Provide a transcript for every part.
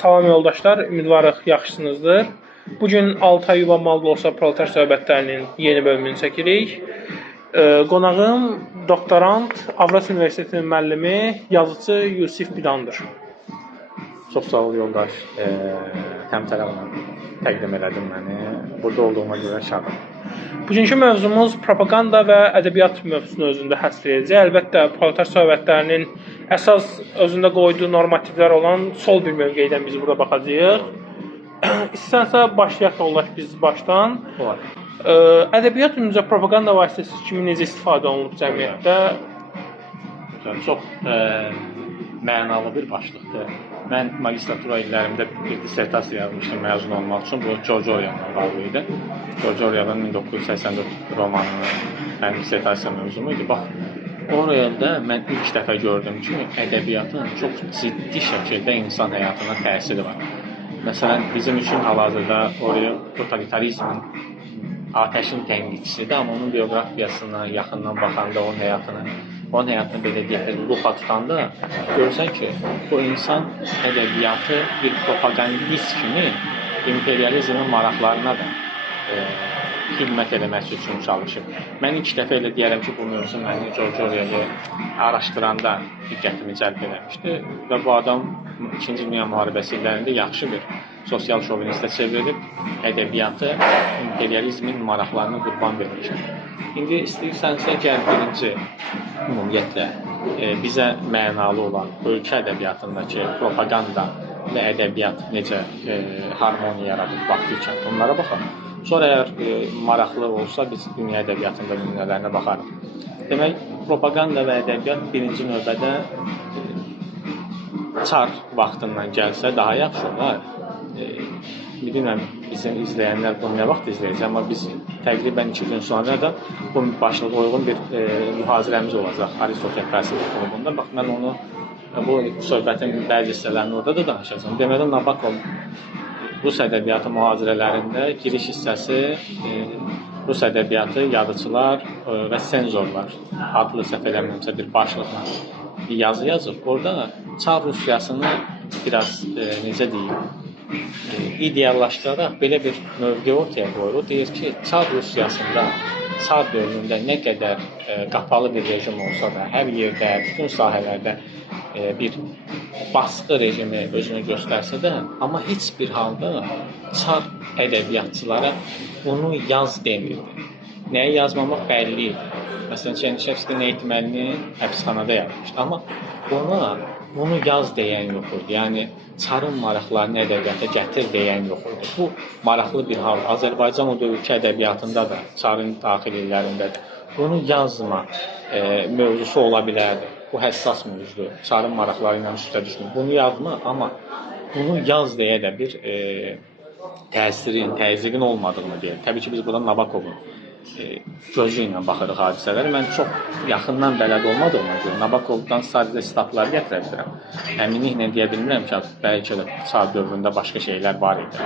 Salam yoldaşlar, ümidvarıq yaxşısınızdır. Bugün Altay Yuvanmalı olsa proletar söhbətlərinin yeni bölümünü çəkirik. Qonağım doktorant, Avrasya Universitetinin müəllimi, yazıcı Yusif Bidandır. Çox sağ ol yoldaş, həmsələmlə təqdim elədin məni. Burada olduğuma görə şadam. Bugünkü mövzumuz propaganda və ədəbiyyat mövzusunu özündə həsrləyəcək. Əlbəttə, proletar söhbətlərinin əsas özündə qoyduğu normativlər olan sol bir mövqeydən biz burada baxacağıq. İstəsənsə başlayaq yoldaş biz başdan. Olar. Ədəbiyyat ümumiyyətlə propaganda vasitəsi kimi necə istifadə olunub cəmiyyətdə? Çox mənalı bir başlıqdır. Mən magistratura illərimdə bir dissertasiya yazmışdım məzun olmaq üçün. Bu George Orwell'la bağlı idi. George Orwell'ın 1984 romanının mənim dissertasiya mövzumu idi. Bax, Orwell'də mən ilk dəfə gördüyüm kimi ədəbiyyatın çox ciddi şəkildə insan həyatına təsiri var. Məsələn, bizim üçün hal-hazırda Orwell totalitarizmin atəşin tənqidçisidir, amma onun biografiyasına yaxından baxanda onun həyatını belə deyək, lupa tutanda görürsən ki, bu insan ədəbiyyatı bir propagandist kimi imperializmin maraqlarına da xidmət eləmək üçün çalışır. Mən ilk dəfə elə deyərəm ki, bu mövzu məni George Orwell'i araşdıranda diqqətimi cəlb eləmişdi və bu adam 2-ci Dünya müharibəsi illərində yaxşı bir sosial şovinistə çevrilib ədəbiyyatı imperializmin maraqlarına qurban vermişdir. İndi istəyirsənsə gəl birinci ümumiyyətlə bizə mənalı olan ölkə ədəbiyyatındakı propaganda və ədəbiyyat necə harmoniya yaradıb vaxtı ikən onlara baxaq. Sonra əgər maraqlı olsa biz dünya ədəbiyyatında nümunələrinə baxarıq. Demək, propaganda və ədəbiyyat birinci növbədə çar vaxtından gəlsə daha yaxşı olar. Bilmirəm, bizim izləyənlər bunu nə vaxt izləyəcək, amma biz təqribən 2 gün sonra da bu başlığa uyğun bir mühazirəmiz olacaq Aristotel fəlsəfə klubunda. Bax, mən onu bu söhbətin bəzi hissələrini orada da danışacağam. Deməli, Nabokov Rus ədəbiyyatı mühazirələrində giriş hissəsi Rus ədəbiyyatı yadıçılar və senzorlar adlı səhv eləmirəmsə bir başlıqla yazı yazıb. Orada Çar Rusiyasını biraz necə deyim, ideallaşdıraraq belə bir mövqe ortaya qoyur. O deyir ki, Çar Rusiyasında, Çar dövründə nə qədər qapalı bir rejim olsa da, hər yerdə, bütün sahələrdə bir baskı rejimi özünü göstərsə də, amma heç bir halda Çar ədəbiyyatçılara bunu yaz demirdi. Nəyə yazmamaq bəlli idi. Məsələn, Çernyşevski Neytməlini həbsxanada yazmışdı, amma ona bunu yaz deyən yox idi. Yəni, Çarın maraqlarını ədəbiyyata gətir deyən yox idi. Bu maraqlı bir hal. Azərbaycan o dövrki ədəbiyyatında da, Çarın daxil illərində də bunu yazma mövzusu ola bilərdi. Bu həssas mövzudur. Çarın maraqları ilə üstə düşmür. Bunu yazma, amma bunu yaz deyə də bir təzyiqin olmadığını deyək. Təbii ki, biz burada Nabokovun gözü ilə baxırıq hadisələri. Mən çox yaxından bələd olmadığıma görə Nabokovdan sadəcə sitatları gətirə bilirəm. Əminliklə deyə bilmirəm ki, bəlkə də Çar dövründə başqa şeylər var idi.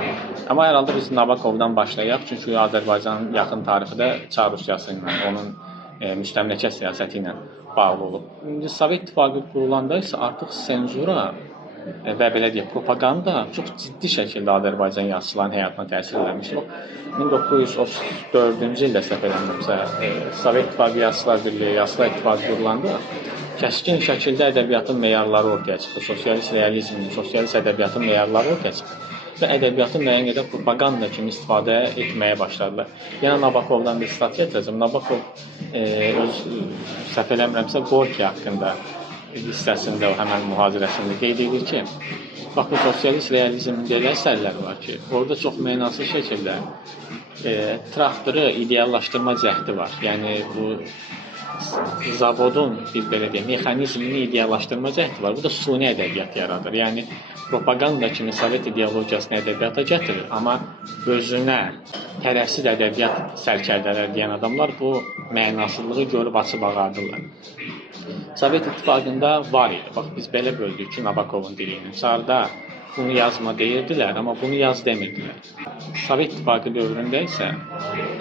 Amma hər halda biz Nabokovdan başlayaq, çünki Azərbaycanın yaxın tarixi də Çar Rusiyası ilə, onun müstəmləkə siyasəti ilə bağlı olub. İndi Sovet İttifaqı qurulanda isə artıq senzura və belə deyək, propaganda çox ciddi şəkildə Azərbaycan yazıçılarının həyatına təsir eləmişdir. 1934-cü ildə səhv eləmirəmsə, Sovet İttifaqı Yazıçılar Birliyi, Yazıçılar İttifaqı qurulanda kəskin şəkildə ədəbiyyatın meyarları ortaya çıxdı. Sosialist realizmin, sosialist ədəbiyyatın meyarları ortaya çıxdı və ədəbiyyatı müəyyən qədər propaganda kimi istifadə etməyə başladılar. Yəni Nabokovdan bir sitat gətirəcəm. Nabokov öz səhv eləmirəmsə Gorki haqqında hissəsində, həmən mühazirəsində qeyd edir ki, bax, bu sosialist realizmin belə əsərləri var ki, orada çox mənasız şəkildə traktoru ideallaşdırma cəhdi var. Yəni, bu zavodun bir belə deyək, mexanizmini ideallaşdırma cəhdi var. Bu da suni ədəbiyyat yaradır. Yəni, propaganda kimi Sovet ideologiyasını ədəbiyyata gətirir, amma özünə tərəfsiz ədəbiyyat sərkərdələr deyən adamlar bu mənasızlığı görüb açıb ağardırlar. Sovet İttifaqında var idi. Bax, biz belə böldük ki, Nabokovun dilini. Çarda bunu yazma deyirdilər, amma bunu yaz demirdilər. Sovet İttifaqı dövründə isə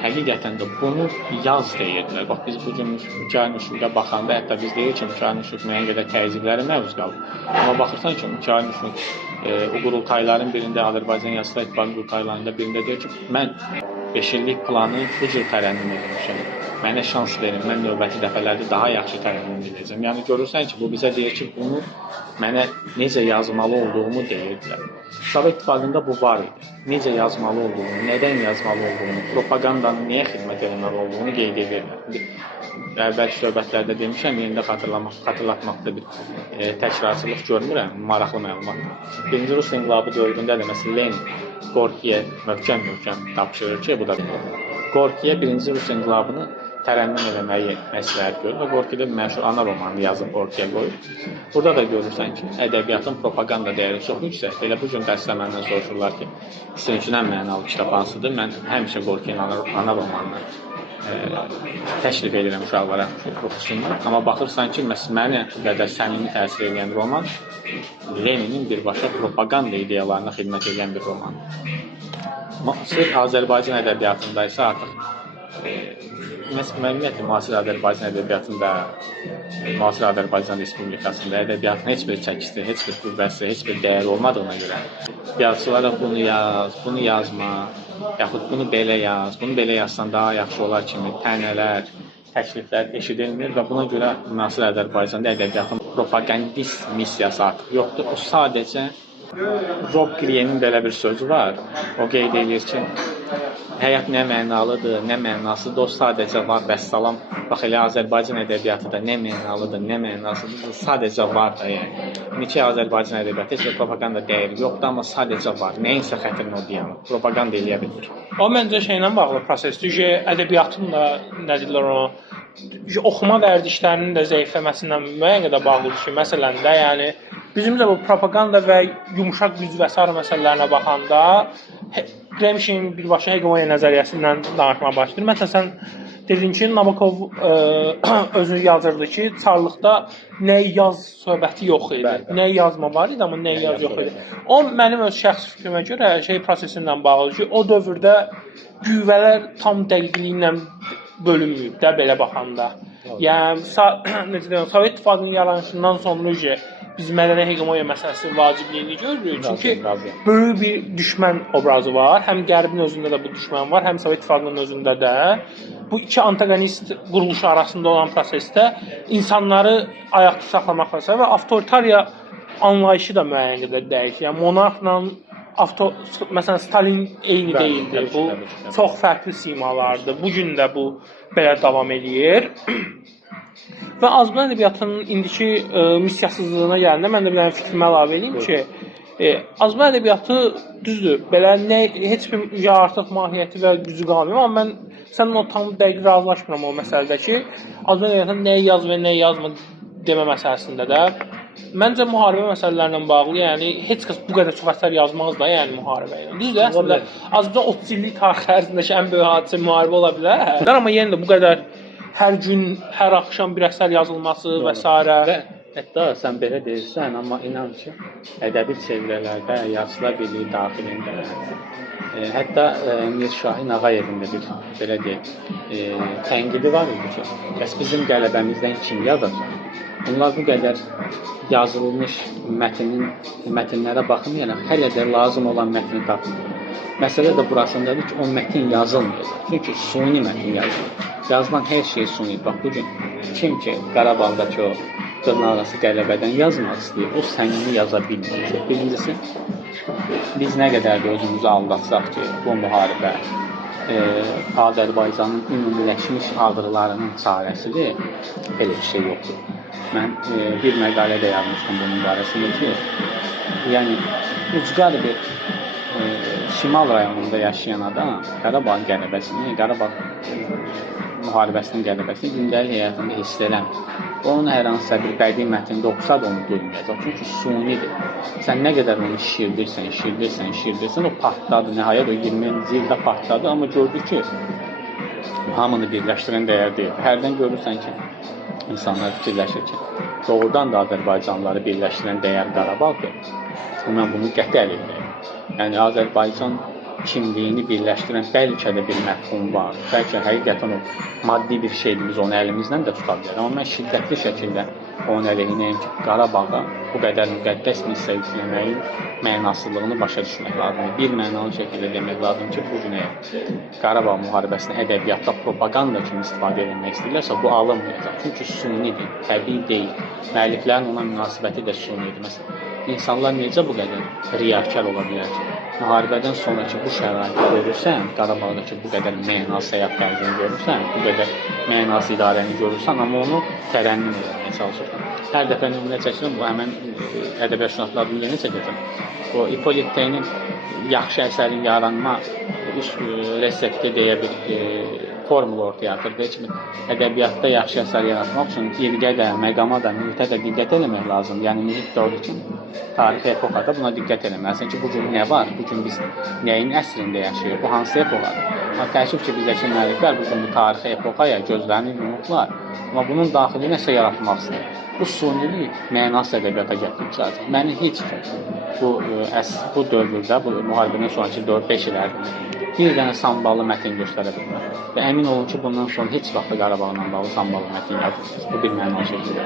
həqiqətən də bunu yaz deyirdilər. Bax biz bu gün Mikail Müşfiqə baxanda hətta biz deyirik ki, Mikail Müşfiq müəyyən qədər təzyiqlərə məruz qalır. Amma baxırsan ki, Mikail Müşfiq o qurultayların birində, Azərbaycan Yazıçılar İttifaqı qurultaylarında birində deyir ki, mən 5 illik planı bu cür tərənnüm etmişəm. Mənə şans verin, mən növbəti dəfələrdə daha yaxşı tərənnüm edəcəm. Yəni görürsən ki, bu bizə deyir ki, bunu mənə necə yazmalı olduğumu deyirdilər. Sovet İttifaqında bu var idi. Necə yazmalı olduğunu, nədən yazmalı olduğunu, propagandanın nəyə xidmət etməli olduğunu qeyd edirlər. Əvvəlki söhbətlərdə demişəm, yerində xatırlatmaqda bir təkrarçılıq görmürəm, maraqlı məlumat. Birinci Rus inqilabı dövründə də məsələn Lenin Gorkiyə möhkəm tapşırır ki, bu da Gorkiyə birinci Rus inqilabını tərənnüm eləməyi məsləhət görür və Gorkidə bir məşhur ana romanını yazıb ortaya qoyur. Burada da görürsən ki, ədəbiyyatın propaganda dəyəri çox yüksəkdir. Elə bu gün dərsdə məndən soruşurlar ki, sizin üçün ən mənalı kitab hansıdır? Mən həmişə Gorkinin ana romanını təklif edirəm uşaqlara oxusunlar. Amma baxırsan ki, mənə qədər səmimi təsir edən roman Leninin birbaşa propaganda ideyalarına xidmət edən bir roman. Sırf Azərbaycan ədəbiyyatında isə artıq ümumiyyətlə müasir Azərbaycan ədəbiyyatında, müasir Azərbaycan Respublikasında ədəbiyyatın heç bir çəkisi, heç bir qüvvəsi, heç bir dəyəri olmadığına görə yazıçılara bunu yaz, bunu yazma, yaxud bunu belə yaz, bunu belə yazsan daha yaxşı olar kimi tənələr, təkliflər eşidilmir və buna görə müasir Azərbaycanda ədəbiyyatın propagandist missiyası artıq yoxdur. O sadəcə Rob Grien'in belə bir sözü var. O qeyd edir ki, həyat nə mənalıdır, nə mənasıdır, o sadəcə var, vəssalam. Bax, elə Azərbaycan ədəbiyyatı da nə mənalıdır, nə mənasıdır, sadəcə var da, yəni. Neçə Azərbaycan ədəbiyyatı, heç bir propaganda dəyəri yoxdur, amma sadəcə var. Nəyinsə xətrini o deyən, propaganda eləyə bilir. O, məncə şeylə bağlı prosesdir ki, ədəbiyyatın da, nə deyirlər ona, oxuma vərdişlərinin də zəifləməsindən müəyyən qədər bağlıdır ki, məsələn də, yəni, bizim də bu propaganda və yumuşaq güc və sair məsələlərinə baxanda Gramsci'nin birbaşa hegemonya nəzəriyyəsindən danışmağa başlayır. Məsələn, sən dedin ki, Nabokov özünü yazırdı ki, çarlıqda nə yaz söhbəti yox idi. Nə yazma var idi, amma nə yaz yox idi. O, mənim öz şəxsi fikrimə görə prosesindən bağlıdır ki, o dövrdə qüvvələr tam dəqiqliklə bölünməyib də belə baxanda. Yəni, necə deyəm, Sovet İttifaqının yaranışından sonra biz mədəni hegemonya məsələsi vacibliyini görürük. Çünki böyük bir düşmən obrazı var. Həm Qərbin özündə də bu düşmən var, həm Sovet İttifaqının özündə də. Bu iki antagonist quruluşu arasında olan prosesdə insanları ayaqda saxlamaq və avtoritariya anlayışı da müəyyən qədər dəyişir. Yəni, monarxla məsələn, Stalin eyni deyildi. Bu çox fərqli simalardır. Bugün də bu belə davam edir. Və Azərbaycan ədəbiyyatının indiki missiyasızlığına gələndə mən də bir dənə fikrimi əlavə edeyim ki, Azərbaycan ədəbiyyatı düzdür, belə heç bir artıq mahiyyəti və gücü qalmıyor, amma mən sənin o tam dəqiq razılaşmıram o məsələdə ki, Azərbaycan ədəbiyyatının nəyi yaz və nəyi yazma demə məsələsində də məncə müharibə məsələlərindən bağlı, yəni heç kəs bu qədər çox əsər yazmaz da, yəni müharibə ilə. Düzdür, əslində Azərbaycan 30 illik tarix ərzindəki ən böyük hadisə müharibə ola bilər. Amma yenə də bu qədər hər gün, hər axşam bir əsər yazılması və s. Hətta sən belə deyirsən, amma inan ki, ədəbi çevrələrdə, yazıçılar birliyi daxilində, hətta Mir Şahin Ağayevin də bir, belə deyək, tənqidi var idi ki, bəs bizim qələbəmizdən kim yazacaq? Bunlar bu qədər yazılmış mətnlərə baxmayaraq, hələ də lazım olan mətni tapmır. Məsələ də burasındadır ki, o mətin yazılmır. Çünki suni mətin yazılır. Yazılan hər şey suni. Bax, bugün kim ki, Qarabağdakı o dırnaqarası qələbədən yazmaq istəyir, o səmimi yaza bilmir. Birincisi, biz nə qədər də özümüzü aldatsaq ki, bu müharibə Azərbaycanın ümumiləşmiş ağrılarının çarəsidir, elə bir şey yoxdur. Mən bir məqalə də yazmışdım bunun barəsində ki, yəni ucqar bir Şimal rayonunda yaşayan adam Qarabağ qələbəsini, Qarabağ müharibəsinin qələbəsini gündəlik həyatında hiss eləmir. Onun hər hansısa bir bədii mətndə oxusa da onu duymayacaq. Çünki sunidir. Sən nə qədər onu şişirdirsən, o partladı. Nəhayət o 20-ci ildə partladı, amma gördük ki, hamını birləşdirən dəyər deyil. Hərdən görürsən ki, insanlar fikirləşir ki, doğrudan da Azərbaycanlıları birləşdirən dəyər Qarabağdır. Mən bunu qəti əleyhirəm. Yəni Azərbaycan kimliyini birləşdirən bəlkə də bir məfhum var. Bəlkə həqiqətən o maddi bir şeydir, biz onu əlimizdən də tuta bilərik. Amma mən şiddətli şəkildə onun əleyhinəyim ki, Qarabağa bu qədər müqəddəs missə yükləməyin mənasızlığını başa düşmək lazımdır. Bir mənalı şəkildə demək lazım ki, bu günə Qarabağ müharibəsini ədəbiyyatda propaganda kimi istifadə edilmək istəyirlərsə, bu alınmayacaq. Çünki sunidir, təbii deyil. Müəlliflərin ona münasibəti də sunidir. Məsələn, insanlar necə bu qədər riyakar ola bilər ki, müharibədən sonraki bu şəraiti görürsən, Qarabağdakı bu qədər mənasız həyat tərzini görürsən, bu qədər mənasız idarəni görürsən, amma onu tərənnüm etməyə çalışırsan. Hər dəfə nümunə çəkirəm, bu həmən ədəbiyyatşünasların yeni çəkəcəm. O İpolit Teynin yaxşı əsərin yaranma resepti deyə bir formul ortaya atır. Heç mi ədəbiyyatda yaxşı əsər yaratmaq üçün ilqə də, məqama da, mühitə də diqqət eləmək lazımdır. Yəni mühit doğru ki, tarixi epoxada buna diqqət eləməlisən ki, bu gün nə var? Bu gün biz nəyin əsrində yaşayırıq? Bu hansı epoxadır? Amma təəssüf ki, bizdəki müəlliflər bu gün bu tarixi epoxaya gözlərini yumublar. Amma bunun daxili nəsə yaratmaq istəyir. Bu sunilik mənasız ədəbiyyata gətirib çıxacaq. Məni heç bu dövrdə, bu müharibədən sonraki 4-5 il ərzində bir dənə samballı mətin göstərə bilmir. Və əmin olun ki, bundan sonra heç vaxt Qarabağla bağlı samballı mətin yazılmaz. Bu bir mənalı şəkildə.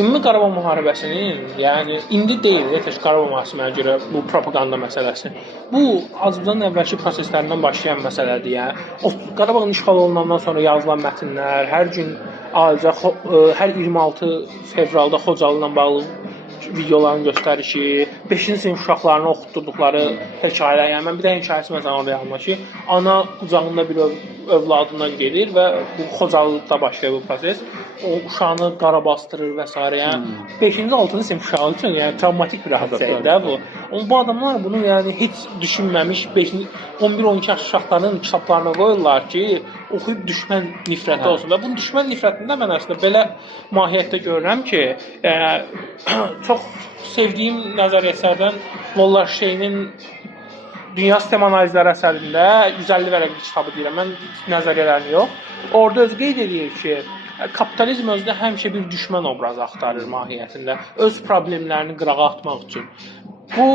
Ümumi Qarabağ müharibəsinin, yəni indi deyil, tək Qarabağ müharibəsinə görə bu propaganda məsələsi. Bu azdan əvvəlki proseslərindən başlayan məsələdir. Yəni Qarabağın işğal olunandan sonra yazılan mətnlər, hər gün ayrıca hər 26 fevralda Xocalı ilə bağlı videoların göstərişi, 5-ci sinif uşaqlarına oxutduqları hekayələr. Yəni mən bir də hekayəsi məsələn oraya almaq ki, ana qucağında bir övladından gedir və bu Xocalıda başlayır bu proses. O uşağını qara bastırır və s. Yəni 5-ci, 6-cı sinif uşağı üçün yəni travmatik bir hadisədir də bu. Amma bu adamlar bunu yəni heç düşünməmiş 11-12 yaş uşaqlarının kitablarına qoyurlar ki, oxuyub düşmən nifrəti olsun. Və bu düşmən nifrətində mən əslində belə mahiyyətdə görürəm ki, çox sevdiyim nəzəriyyələrdən Molla Şeyxin Dünya Sistem Analizləri əsərində 150 vərəqli kitabı deyirəm. Mən nəzəriyyələrini yox. Orada öz qeyd edir ki, kapitalizm özdə həmişə bir düşmən obrazı axtarır mahiyyətində, öz problemlərini qırağa atmaq üçün. Bu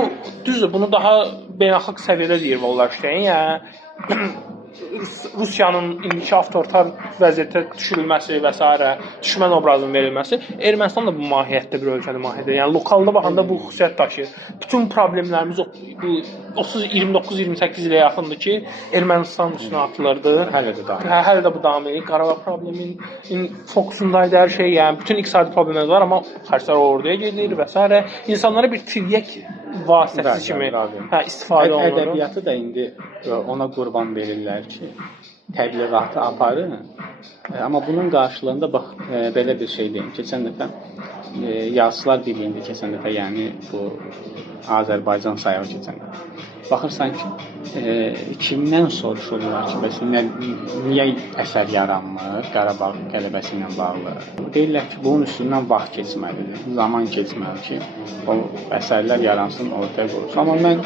düzdür, bunu daha beynəlxalq səviyyədə deyir Molla Şeyx. Yəni Rusiyanın indiki avtoritar vəziyyətə düşürülməsi və s. düşmən obrazının verilməsi Ermənistan da bu mahiyyətdə bir ölkənin mahiyyətidir. Yəni lokalda baxanda bu xüsusiyyət daşıyır. Bütün problemlərimiz bu 29-28 ilə yaxındır ki, Ermənistan üstünə atılırdı. Hələ də bu davam edir. Qarabağ probleminin fokusundaydı hər şey. Yəni bütün iqtisadi problemlər var, amma xərclər orduya gedir və s. İnsanlara bir tiryək vasitəsi kimi istifadə olunur. Ədəbiyyatı da indi ona qurban verirlər ki, təbliğatı aparır. Amma bunun qarşılığında bax belə bir şey deyim. Keçən dəfə Yazıçılar Birliyində keçən dəfə, yəni bu Azərbaycan sayığı keçən dəfə. Baxırsan ki, kimdən soruşurlar ki, bəs niyə əsər yaranmır Qarabağ qələbəsi ilə bağlı? Deyirlər ki, bunun üstündən vaxt keçməlidir, zaman keçməli ki, o əsərlər yaransın, ortaya qoyulsun. Amma mən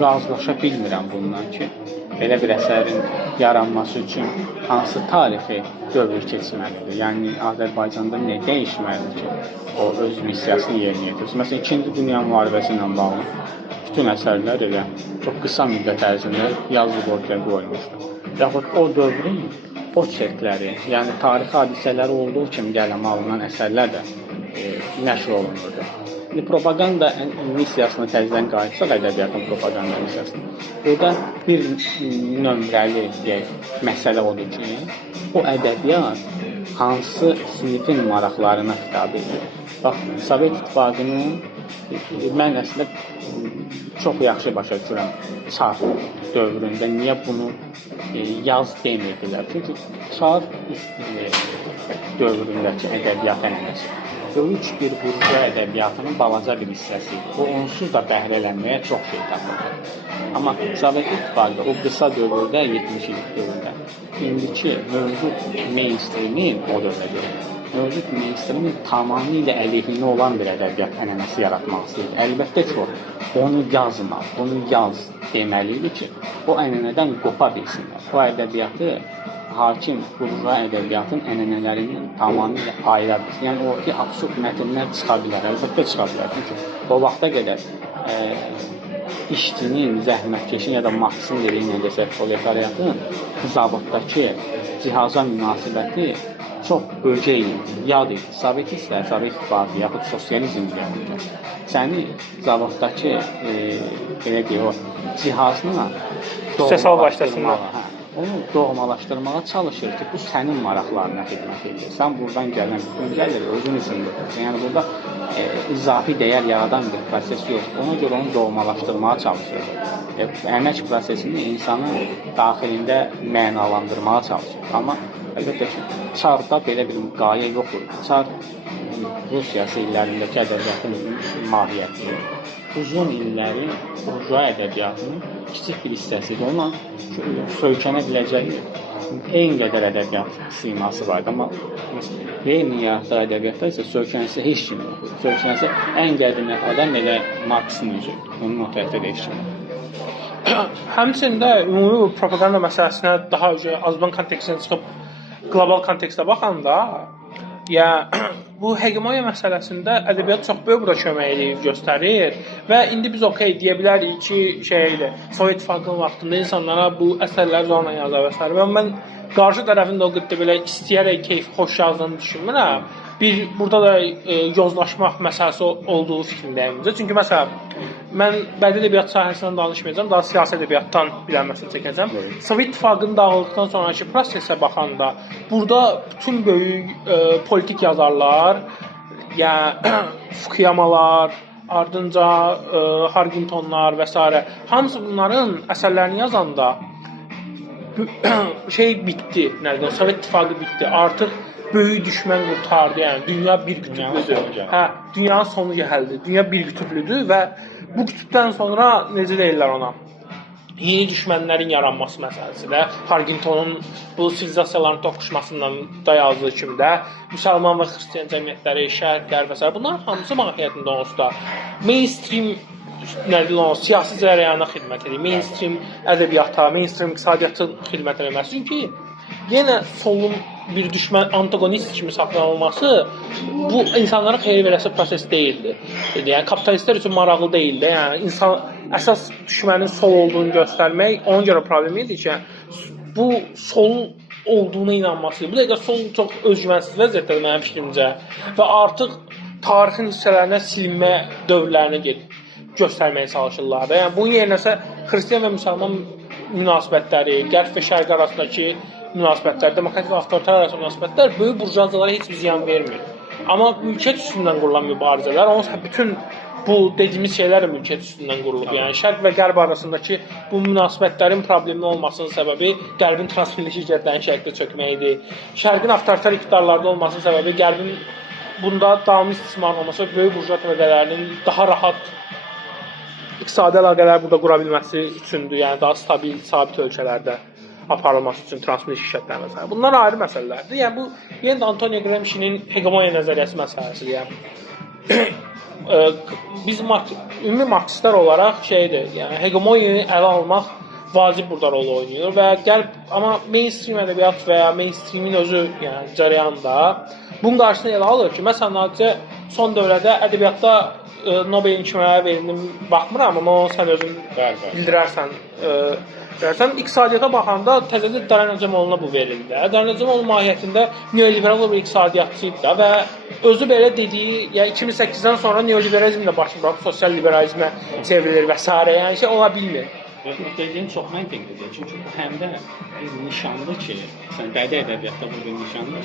razılaşa bilmirəm bundan ki, belə bir əsərin yaranması üçün hansı tarixi dövr keçməlidir. Yəni Azərbaycanda nə dəyişməlidir ki, o öz missiyasını yerinə yetirsin. Məsələn, 2-ci Dünya müharibəsi ilə bağlı bütün əsərlər elə çox qısa müddət ərzində yazılıb ortaya qoyulmuşdur. Yaxud o dövrün o çəkləri, yəni tarixi hadisələri olduğu kimi qələmə alınan əsərlər də nəşr olunurdu. Propaganda missiyasına təzədən qayıtsaq, ədəbiyyatın propaganda missiyasına, orada bir nömrəli məsələ odur ki, o ədəbiyyat hansı sinifin maraqlarına xitab edir. Bax, Sovet İttifaqının mən əslində çox yaxşı başa düşürəm çar dövründə niyə bunu yaz demirdilər. Çünki çar dövründəki ədəbiyyat ənənəsi böyük bir burjuva ədəbiyyatının balaca bir hissəsi idi. O onsuz da bəhrələnməyə çox şey tapırdı. Amma Sovet İttifaqı o qısa dövrdə, 70 illik dövrdə indiki mövcud mainstreamin o dövrdə görür. Mövcud mainstreamin tamamilə əleyhinə olan bir ədəbiyyat ənənəsi yaratmaq istəyir. Əlbəttə ki, onu yazmaq, onu yaz deməliydi ki, o ənənədən qopa bilsinlər. O ədəbiyyatı hakim burjua ədəbiyyatın ənənələrindən tamamilə ayrıdır. Yəni ortaya absurd mətnlər çıxa bilər, əlbəttə çıxa bilər. Çünki o vaxta qədər işçinin, zəhmətkeşin ya da Marksın dediyi ilə desək, proletariatın zavoddakı cihaza münasibəti çox bölgə idi, yad idi. Sovet isə, Sovet İttifaqı yaxud sosializm dövründə səni zavoddakı belə deyək, o cihazına istehsal vasitəsindən onu doğmalaşdırmağa çalışır ki, bu sənin maraqlarına xidmət edir. Sən buradan gələn bütün gəlir özün üçün götürürsən. Yəni burada izafi dəyər yaradan bir proses yoxdur. Ona görə onu doğmalaşdırmağa çalışır. Əmək prosesini insanın daxilində mənalandırmağa çalışır. Amma əlbəttə ki, Çarda belə bir qayə yoxdur. Çar Rusiyası illərindəki ədəbiyyatın mahiyyəti, uzun illərin burjua ədəbiyyatının kiçik bir hissəsidir. Onunla söykənə biləcəyi eyni qədər ədəbiyyat siması vardı. Amma eyni yaratdığı ədəbiyyatda isə söykənəsi heç kim yoxdur. Söykənəsi ən qədim adam elə Marksın özü. Onun o tərəfdə də heç kim yoxdur. Həmçində ümumi propaganda məsələsinə daha azban kontekstdən çıxıb qlobal kontekstə baxanda, bu hegemoniya məsələsində ədəbiyyat çox böyük burada kömək edib göstərir və indi biz okey deyə bilərik ki, Sovet İttifaqının vaxtında insanlara bu əsərlər zorla yazar və s. Və mən qarşı tərəfində o qədər belə istəyərək keyf xoş yazdığını düşünmürəm. Burada da yozlaşmaq məsələsi olduğu fikrindəyim. Çünki məsələn, mən bədii ədəbiyyat sahəsindən danışmayacağım, daha siyasi ədəbiyyatdan bilənməsini çəkəcəm. Sovet İttifaqının dağıldıqdan sonraki prosesə baxanda, burada bütün böyük politik yazarlar, Fukuyamalar, ardınca Harringtonlar və s. hamısı bunların əsərlərini yazanda bitdi, Sovet İttifaqı bitdi, artıq böyük düşmən qurtardı, yəni dünya bir qütüblüdür. Dünyanın sonu gəldi. Dünya bir qütüblüdür və bu qütübdən sonra necə deyirlər ona? Yeni düşmənlərin yaranması məsələsi də Harringtonun bu sivilizasiyaların toqquşmasından da yazdığı kimi də müsəlman və xristian cəmiyyətləri, şərqlər və s. bunlar hamısı mahiyyətində onsuz da mainstream siyasi cərəyana xidmət edir. Mainstream ədəbiyyata, mainstream iqtisadiyyata xidmət etməsi. Çünki yenə solun bir düşmən antagonist kimi saxlanılması bu insanlara xeyir verəsi proses deyildi. Yəni kapitalistlər üçün maraqlı deyildi. Yəni insan əsas düşmənin sol olduğunu göstərmək ona görə problem idi ki, bu sol olduğuna inanması. Bu dəqiqə sol çox özgüvənsiz vəziyyətdədir mənim fikrimcə və artıq tarixin hissələrinə silinmə dövrlərinə göstərməyə çalışırlar. Yəni bunun yerinəsə xristian və müsəlman münasibətləri, qərb və şərq arasındakı münasibətlər, demokratik və avtoritar arası münasibətlər böyük burjuaziyalara heç bir ziyan vermir. Amma mülkiyyət üstündən qurulan mübarizələr, onsuz bütün bu dediyimiz şeylər mülkiyyət üstündən qurulub. Yəni şərq və qərb arasındakı bu münasibətlərin problemli olmasının səbəbi qərbin transferli şirkətlərin şərqdə çökməyidir. Şərqin avtoritar iqtidarlarda olmasının səbəbi qərbin bunda davamlı istismar olması, böyük burjua təbəqələrinin daha rahat iqtisadi əlaqələr burada qura bilməsi üçündür. Yəni daha stabil, sabit ölkələrdə aparılması üçün transferli şirkətlər məsələn. Bunlar ayrı məsələlərdir. Yəni bu yenə də Antonio Gramsci'nin hegemoniya nəzəriyyəsi məsələsidir. Yəni biz ümumi marksistlər olaraq yəni hegemoniyanı ələ almaq vacib burada rol oynayır və qərb amma mainstream ədəbiyyat və ya mainstreamin özü yəni cərəyanda bunun qarşısını elə alır ki, məsələn hadicə son dövrdə ədəbiyyatda Nobelin kimə verildim baxmıram, amma onu sən özün bildirərsən. İqtisadiyyata baxanda təzədə Daran Acemoğlu'na bu verildi. Daran Acemoğlu mahiyyətində neoliberal bir iqtisadiyyatçı idi və özü belə dediyi, yəni 2008-dən sonra neoliberalizmlə başını bırakıb sosial liberalizmə çevrilir və s. Yəni ola bilmir. Dediyim çox məntiqlidir. Çünki bu həm də bir nişandır ki, bədii ədəbiyyatda bu bir nişandır.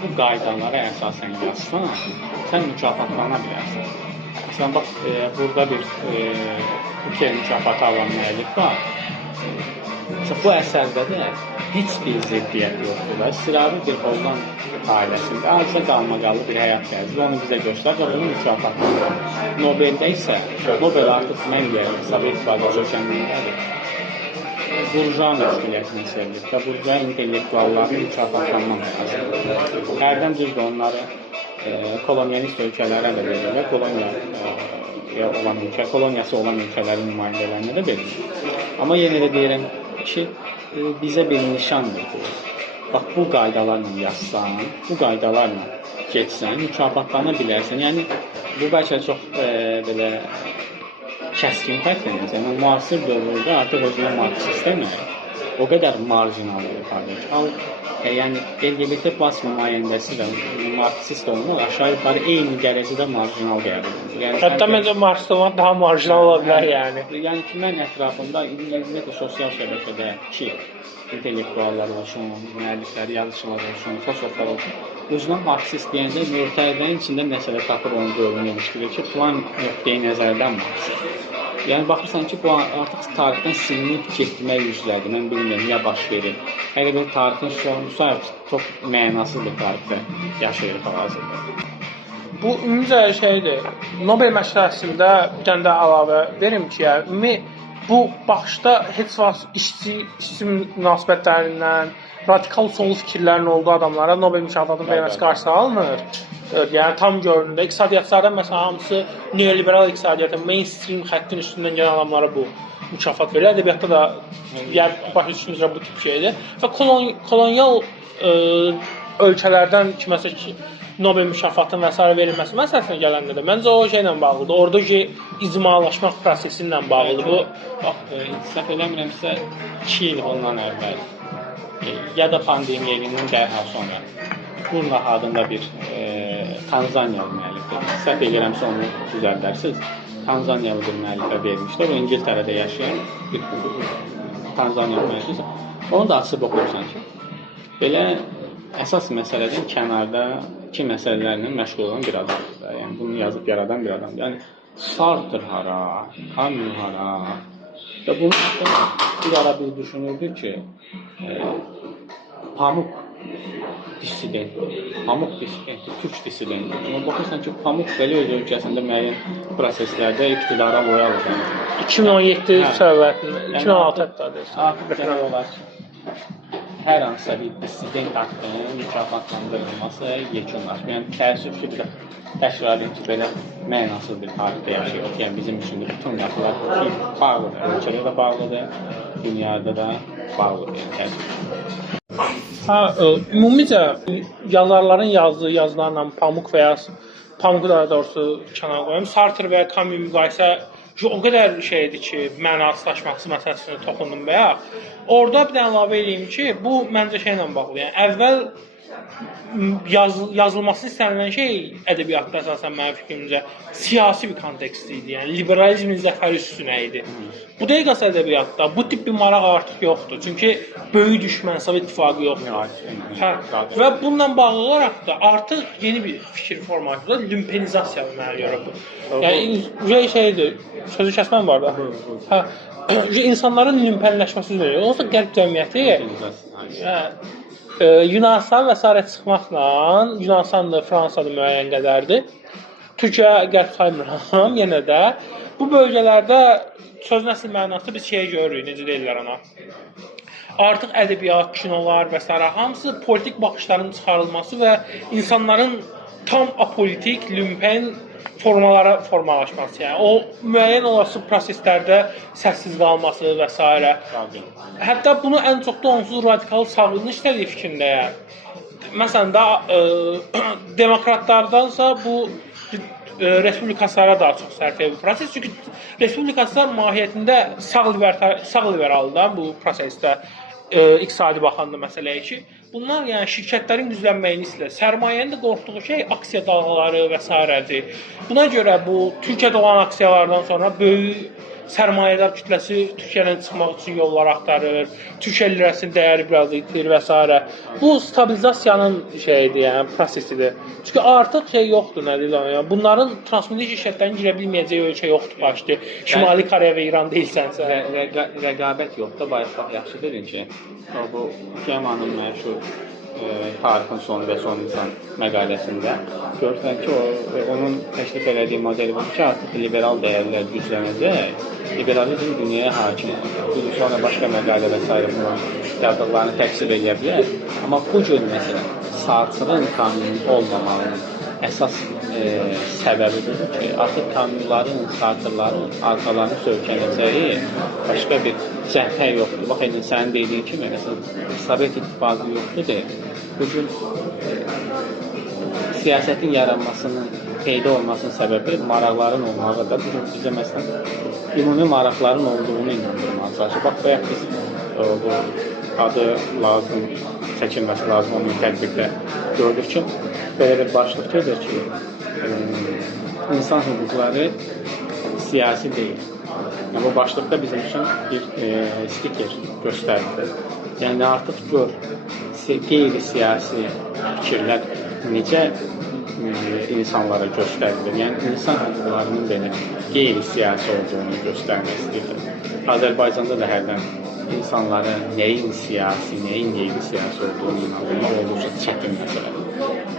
Bu qaydalara əsasən yazsan, sən mükafatlana bilərsən. Məsələn, bax, burada bir Booker mükafatı alan müəllif var. Bu əsərdə də heç bir ziddiyyət yoxdur. İstirabı bir Holland ailəsində acıza qalmaqallı bir həyat tərzi onu bizə göstərir və bunu mükafatlanır. Nobeldə isə, Nobel artıq mən deyərəm, Sovet İttifaqı çökəndiyindədir. Burjua məsuliyyətini çevrilir və burjua intellektualların mükafatlanmaq lazımdır. Hərdən düzdür onları kolonialist ölkələrə də verirlər, koloniyası olan ölkələrin nümayəndələrinə də verilir. Amma yenə də deyirəm, ki, bizə bir nişandır bu. Bax, bu qaydalarla yazsan, bu qaydalarla getsən, mükafatlana bilərsən. Yəni, bu bəlkə çox belə kəskin fərqlənir. Yəni, müasir dövrdə artıq özünə marksist demək, o qədər marjinal ifadə ki, yəni LGBT plus nümayəndəsi də marksist olmaq aşağı yuxarı eyni dərəcədə marjinal qəbul edilir. Yəni, hətta məncə marksist olmaq daha marjinal ola bilər yəni. Yəni ki, mən ətrafımda ümumiyyətlə sosial şəbəkədə ki, intellektuallar olsun, müəlliflər, yazıçılar olsun, filosoflar olsun, özünə marksist deyəndə mötərizənin içində nəsələ tapır onu görünmüşdür ki, plan nöqteyi nəzərdən marksist. Yəni baxırsan ki, bu artıq tarixdən silinib getmək üzrədir. Mən bilmirəm, ya baş verir. Həqiqətən tarixin sonu çox mənasız bir tarixdə yaşayırıq hal-hazırda. Bu ümumiyyətlə şeydir. Nobel məşələsində bir dənə də əlavə verim ki, ümumi bu baxışda heç vaxt işçi münasibətlərindən, radikal sol fikirlərin olduğu adamlara Nobel mükafatının verilməsi qarşısına alınır. Yəni tam görünür. İqtisadiyyatçılardan məsələn hamısı neoliberal iqtisadiyyatın mainstream xəttin üstündən gələn adamlara bu mükafat verilir. Ədəbiyyatda da yəni başa düşdüyünüzdə bu tip şeydir. Və kolonial ölkələrdən kiməsə ki Nobel mükafatının və s. verilməsi məsələsinə gələndə də məncə o şeylə bağlıdır. Oradakı icmalaşmaq prosesi ilə bağlıdır. Bu səhv eləmirəmsə 2 il ondan əvvəl ya da pandemiyanın dərhal sonra Burla adında bir Tanzaniyalı müəllifdir. Səhv eləmirəmsə onu düzəldərsiniz. Tanzaniyalı bir müəllifə vermişlər. O İngiltərədə yaşayan bir Tanzaniyalı müəllifdir. Onu da açıb oxursan ki, belə əsas məsələdən kənarda iki məsələlərlə məşğul olan bir adamdır da. Yəni bunu yazıb yaradan bir adamdır. Yəni Sartre hara, Camus hara. Və bunu bir ara bir düşünürdük ki, Pamuk dissident, Türk dissident. Amma baxırsan ki, Pamuk belə öz ölkəsində müəyyən proseslərdə iqtidara loyal olur. 2017 səbəbində, 2016 hətta deyirsən. Artıq demək olar ki, hər hansısa bir dissident haqqının mükafatlandırılması yekunlaşır. Yəni təəssüf ki, təkrar edin ki, belə mənasız bir tarixdə yaşayırıq. Yəni bizim üçün bütün qapılar bağlıdır. Ölkədə də bağlıdır, dünyada da bağlıdır. Yəni təəssüf. Ümumiyyətlə yazarların yazdığı yazılarla Pamuk və ya Pamuku daha doğrusu kənara qoyum. Sartre və ya Camus müqayisə o qədər şeydir ki, mənasızlaşması məsələsinə toxundum və ya orada bir də əlavə edeyim ki, bu məncə şeylə bağlı. Yəni əvvəl yazılması istənilən şey ədəbiyyatda əsasən mənim fikrimcə siyasi bir kontekst idi. Yəni liberalizmin zəfəri üstünə idi. Bu dəqiqəs ədəbiyyatda bu tip bir maraq artıq yoxdur. Çünki böyük düşmən Sovet İttifaqı yoxdur. Və bununla bağlı olaraq da artıq yeni bir fikir formatında lümpenizasiya mənə görə bu. Yəni şeydir, sözü kəsməm var da. İnsanların lümpenləşməsi üzrə. Onsuz qərb cəmiyyəti Yunanistan və s. çıxmaqla, Yunanistan da Fransa da müəyyən qədərdir. Türkiyə qərb saymıram yenə də. Bu bölgələrdə söz nəsil mənasında biz şeyi görürük, necə deyirlər ona. Artıq ədəbiyyat, kinolar və s. hamısı politik baxışların çıxarılması və insanların tam apolitik, lümpen formalara formalaşması. Yəni o müəyyən olası proseslərdə səssiz qalması və s. Hətta bunu ən çox da onsuz radikal sağlığın işlədiyi fikrindəyəm. Məsələn də demokratlardansa bu respublikaçılara daha çox sərfəyə bir proses. Çünki respublikaçılar mahiyyətində sağ liberaldır bu prosesdə. İqtisadi baxanda məsələyə ki, bunlar yəni şirkətlərin güclənməyini istəyir. Sərmayənin də qorxduğu şey aksiya dalğaları və s.dir. Buna görə bu Türkiyədə olan aksiyalardan sonra böyük sərmayədar kütləsi Türkiyədən çıxmaq üçün yollar axtarır. Türkiyə lirəsinin dəyəri biraz itirir və s. Bu stabilizasiyanın şeyidir, yəni prosesidir. Çünki artıq şey yoxdur, nə deyirlər, yəni bunların transmediya şirkətlərinin girə bilməyəcəyi ölkə yoxdur başdı. Şimali Koreya və İran deyilsənsə. Rəqabət yoxdur, bayaq yaxşı dedin ki, bu Kemanın məşhur tarixin sonu və son insan məqaləsində görürsən ki, onun təklif elədiyi model var ki, artıq liberal dəyərlər güclənəcək, liberalizm dünyaya hakim olacaq. Bu sonra başqa məqalə və s. yazdıqlarını təksir edə bilər. Amma bu cür məsələn, saatçılıq qanunu olmamalıdır. əsas səbəbi budur ki, artıq kamillərin, sartırların arxalarını söykənəcəyi başqa bir cəhbə yoxdur. Bax, sənin dediyin kimi, məsələn, Sovet İttifaqı yoxdur deyil. Bugün siyasətin yaranmasının, peyda olmasının səbəbi maraqların olmağı da bizə məsələn ümumi maraqların olduğunu inandırmağa çalışır. Bax, bayaq biz bu adı lazım, çəkilməsi lazım olan tədbirdə gördük ki, belə bir başlıq gedir ki, insan hüquqları siyasi deyil. Yəni, bu başlıqda bizim üçün bir stiker göstərilir. Yəni, artıq gör, qeyri-siyasi fikirlər necə insanlara göstərilir. Yəni, insan hüquqlarının belə qeyri-siyasi olduğunu göstərmək istəyirlər. Azərbaycanda da hərdən insanlara nəyin siyasi, nəyin qeyri-siyasi olduğunu inanmaq olduqca çətin məsələdir.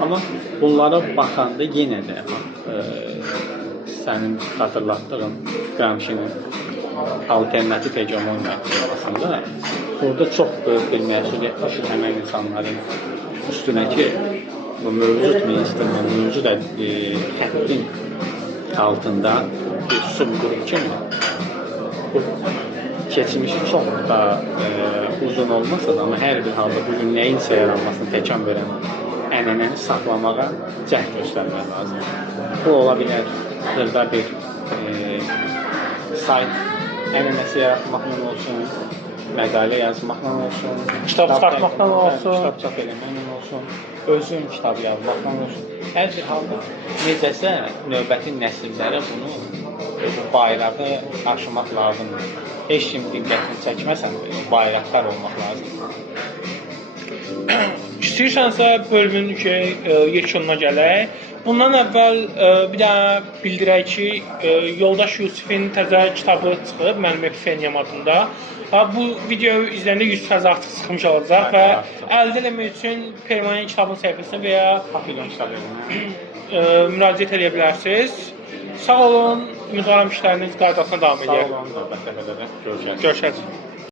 Amma bunlara baxanda yenə də sənin xatırlatdığın Qramşinin alternativ hegemoniya temasında burada çox böyük bir məsuliyyət daşır həmən insanların üstünə ki, bu mövcud mainstream, mövcud xəttin altında bir subqrup kimi bu keçmişi çox da uzun olmasa da, amma hər bir halda bugün nəyinsə yaranmasını təkan verən ənənəni saxlamağa cəhd göstərmək lazım. Bu ola bilər, burada bir sayt ənənəsi yaratmaqla olsun, məqalə yazmaqla olsun, kitab çıxartmaqla olsun, kitab çap eləməklə olsun, özün kitab yazmaqla olsun. Hər bir halda necəsə növbəti nəsillərə bunu bayrağı aşımaq lazımdır. Heç kim diqqətini çəkməsən, bayraqlar olmaq lazımdır. İstəyirsənsə bölümün yekununa gələk. Bundan əvvəl bir dənə bildirək ki, Yoldaş Yusifin təzə kitabı çıxıb, mənim Epifeniyam adında. Bu videoyu izləyəndə 100% artıq çıxmış olacaq və əldə etmək üçün Permanent kitabın səhifəsinə və ya Papilyon kitabına müraciət edə bilərsiniz. Sağ olun, ümidvaram işləriniz qaydasına davam edər. Sağ olun, növbətdə görüşəcək. Görüşəcək.